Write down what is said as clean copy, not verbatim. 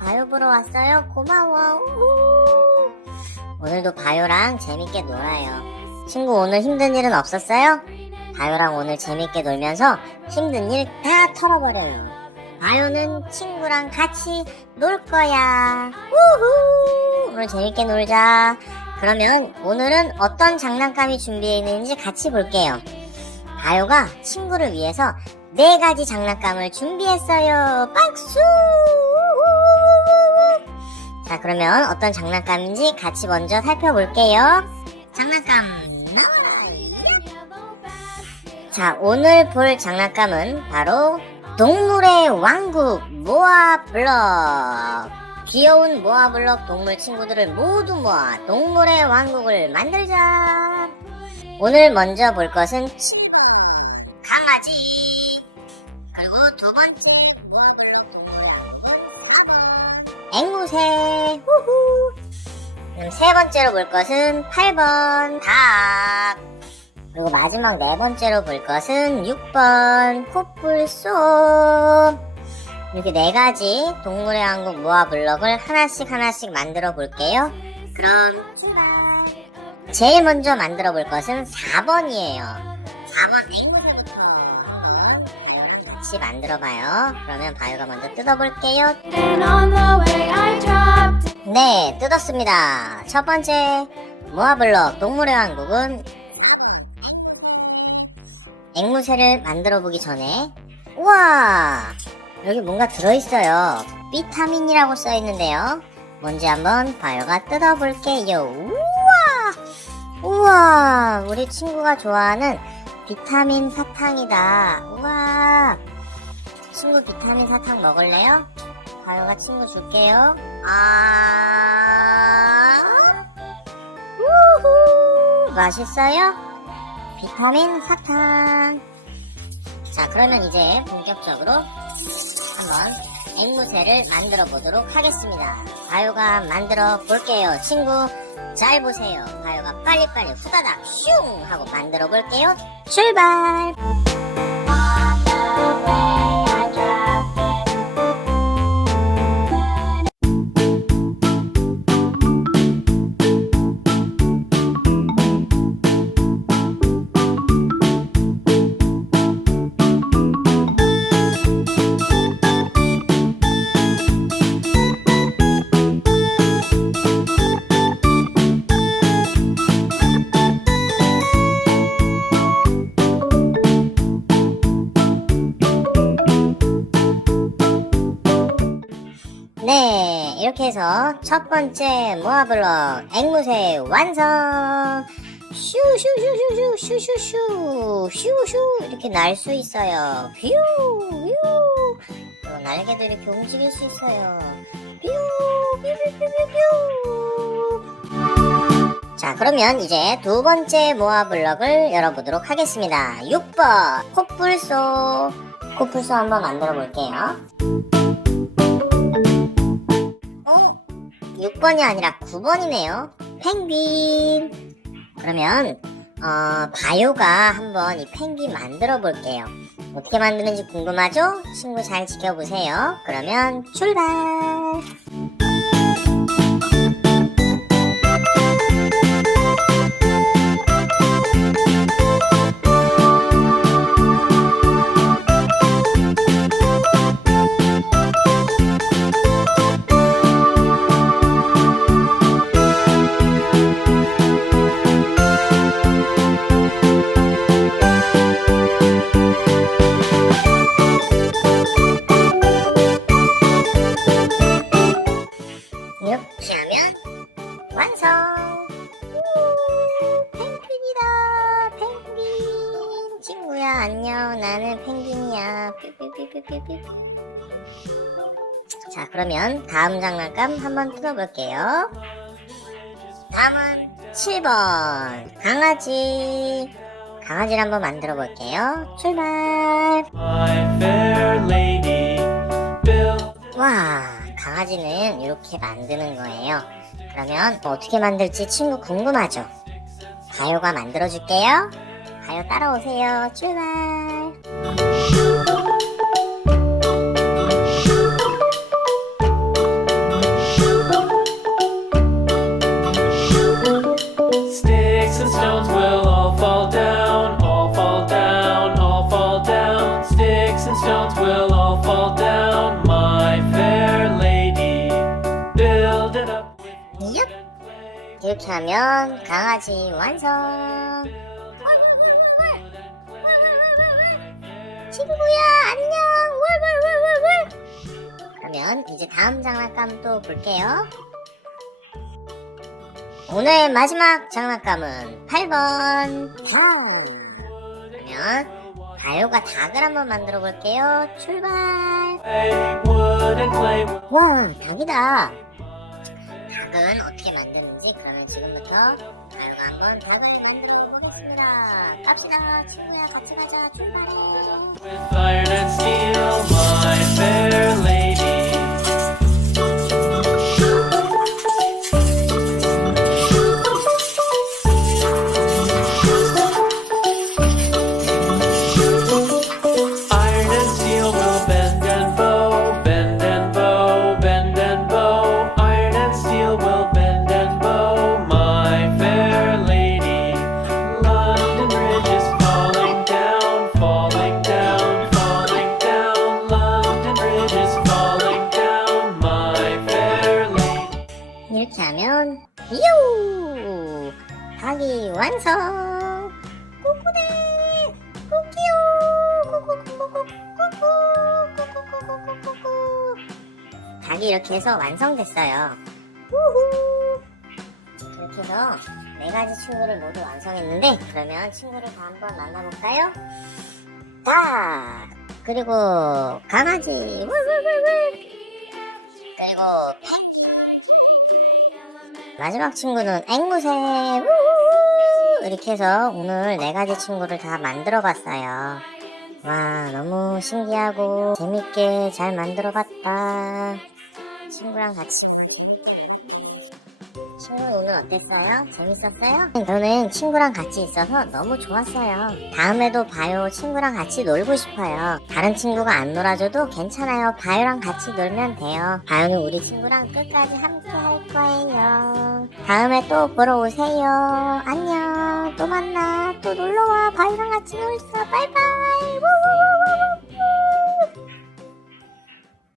바요 보러 왔어요? 고마워. 우후. 오늘도 바요랑 재밌게 놀아요. 친구 오늘 힘든 일은 없었어요? 바요랑 오늘 재밌게 놀면서 힘든 일 다 털어버려요. 바요는 친구랑 같이 놀 거야. 우후. 오늘 재밌게 놀자. 그러면 오늘은 어떤 장난감이 준비되어 있는지 같이 볼게요. 바요가 친구를 위해서 4가지 장난감을 준비했어요. 박수! 자, 그러면 어떤 장난감인지 같이 먼저 살펴볼게요. 장난감 나와라! 자, 오늘 볼 장난감은 바로 동물의 왕국 모아블럭. 귀여운 모아블럭 동물 친구들을 모두 모아 동물의 왕국을 만들자. 오늘 먼저 볼 것은 강아지. 그리고 두 번째 모아블럭 앵무새. 후후. 그럼 세 번째로 볼 것은 8번 닭. 그리고 마지막 네 번째로 볼 것은 6번 코뿔소. 이렇게 4가지 동물의 왕국 모아블럭을 하나씩 만들어 볼게요. 그럼 출발. 제일 먼저 만들어 볼 것은 4번이에요. 4번 앵무새부터 같이 만들어 봐요. 그러면 바요가 먼저 뜯어 볼게요. 네, 뜯었습니다. 첫 번째 모아블럭 동물의 왕국은 앵무새를 만들어 보기 전에, 우와! 여기 뭔가 들어있어요. 비타민이라고 써있는데요. 뭔지 한번 바요가 뜯어볼게요. 우와! 우리 친구가 좋아하는 비타민 사탕이다. 우와! 친구 비타민 사탕 먹을래요? 바요가 친구 줄게요. 우후! 맛있어요? 비타민 사탕. 자, 그러면 이제 본격적으로 한번 앵무새를 만들어 보도록 하겠습니다. 바요가 만들어 볼게요. 친구 잘 보세요. 바요가 빨리빨리 후다닥 슝 하고 만들어 볼게요. 출발. 네, 이렇게 해서 첫 번째 모아블럭 앵무새 완성. 슈슈슈슈슈슈슈슈 슈슈 이렇게 날 수 있어요. 뷰 뷰. 그리고 날개도 이렇게 움직일 수 있어요. 뷰 뷰뷰뷰뷰. 자, 그러면 이제 두 번째 모아블럭을 열어보도록 하겠습니다. 6번 코뿔소. 코뿔소 한번 만들어 볼게요. 6번이 아니라 9번이네요. 펭귄. 그러면 바요가 한번 이 펭귄 만들어 볼게요. 어떻게 만드는지 궁금하죠? 친구 잘 지켜보세요. 그러면 출발. 이렇게 하면 완성! 펭귄이다! 펭귄! 친구야, 안녕. 나는 펭귄이야. 뾰뾰뾰뾰뾰뾰. 자, 그러면 다음 장난감 한번 뜯어볼게요. 다음은 7번 강아지. 강아지를 한번 만들어 볼게요. 출발! 와, 강아지는 이렇게 만드는 거예요. 그러면 어떻게 만들지 친구 궁금하죠? 바요가 만들어 줄게요. 바요 따라오세요. 출발. 얍! 이렇게 하면 강아지 완성! 친구야 안녕! 그러면 이제 다음 장난감 또 볼게요. 오늘 마지막 장난감은 8번 닭! 그러면 바요가 닭을 한번 만들어 볼게요. 출발! 와, 닭이다! 닭은 어떻게 만드는지 그러면 지금부터 바요가 한번 닭을 만들어 보겠습니다. 갑시다 친구야, 같이 가자. 출발해. With iron and steel, my fair lady. Iron and steel will bend and bow, bend and bow, bend and bow. Iron and steel will bend and bow, my fair lady. London Bridge is falling down, falling down, falling down. London Bridge is falling down, my fair lady. 이렇게 하면 요! 닭이 완성! 꾸꾸네! 꾸끼요! 꾸꾸꾸꾸꾸꾸꾸꾸꾸꾸꾸꾸꾸꾸꾸. 닭이 이렇게 해서 완성됐어요. 우후! 이렇게 해서 4가지 친구를 모두 완성했는데, 그러면 친구를 다 한번 만나볼까요? 닭! 그리고 강아지! 울울울울! 그리고 펫! 마지막 친구는 앵무새. 우우우. 이렇게 해서 오늘 4가지 친구를 다 만들어 봤어요. 와, 너무 신기하고 재밌게 잘 만들어 봤다. 친구랑 같이. 친구 오늘 어땠어요? 재밌었어요? 저는 친구랑 같이 있어서 너무 좋았어요. 다음에도 바요 친구랑 같이 놀고 싶어요. 다른 친구가 안 놀아줘도 괜찮아요. 바요랑 같이 놀면 돼요. 바요는 우리 친구랑 끝까지 함께 할 거예요. 다음에 또 보러 오세요. 안녕. 또 만나. 또 놀러와. 바요랑 같이 놀자. 바이바이. 우우우.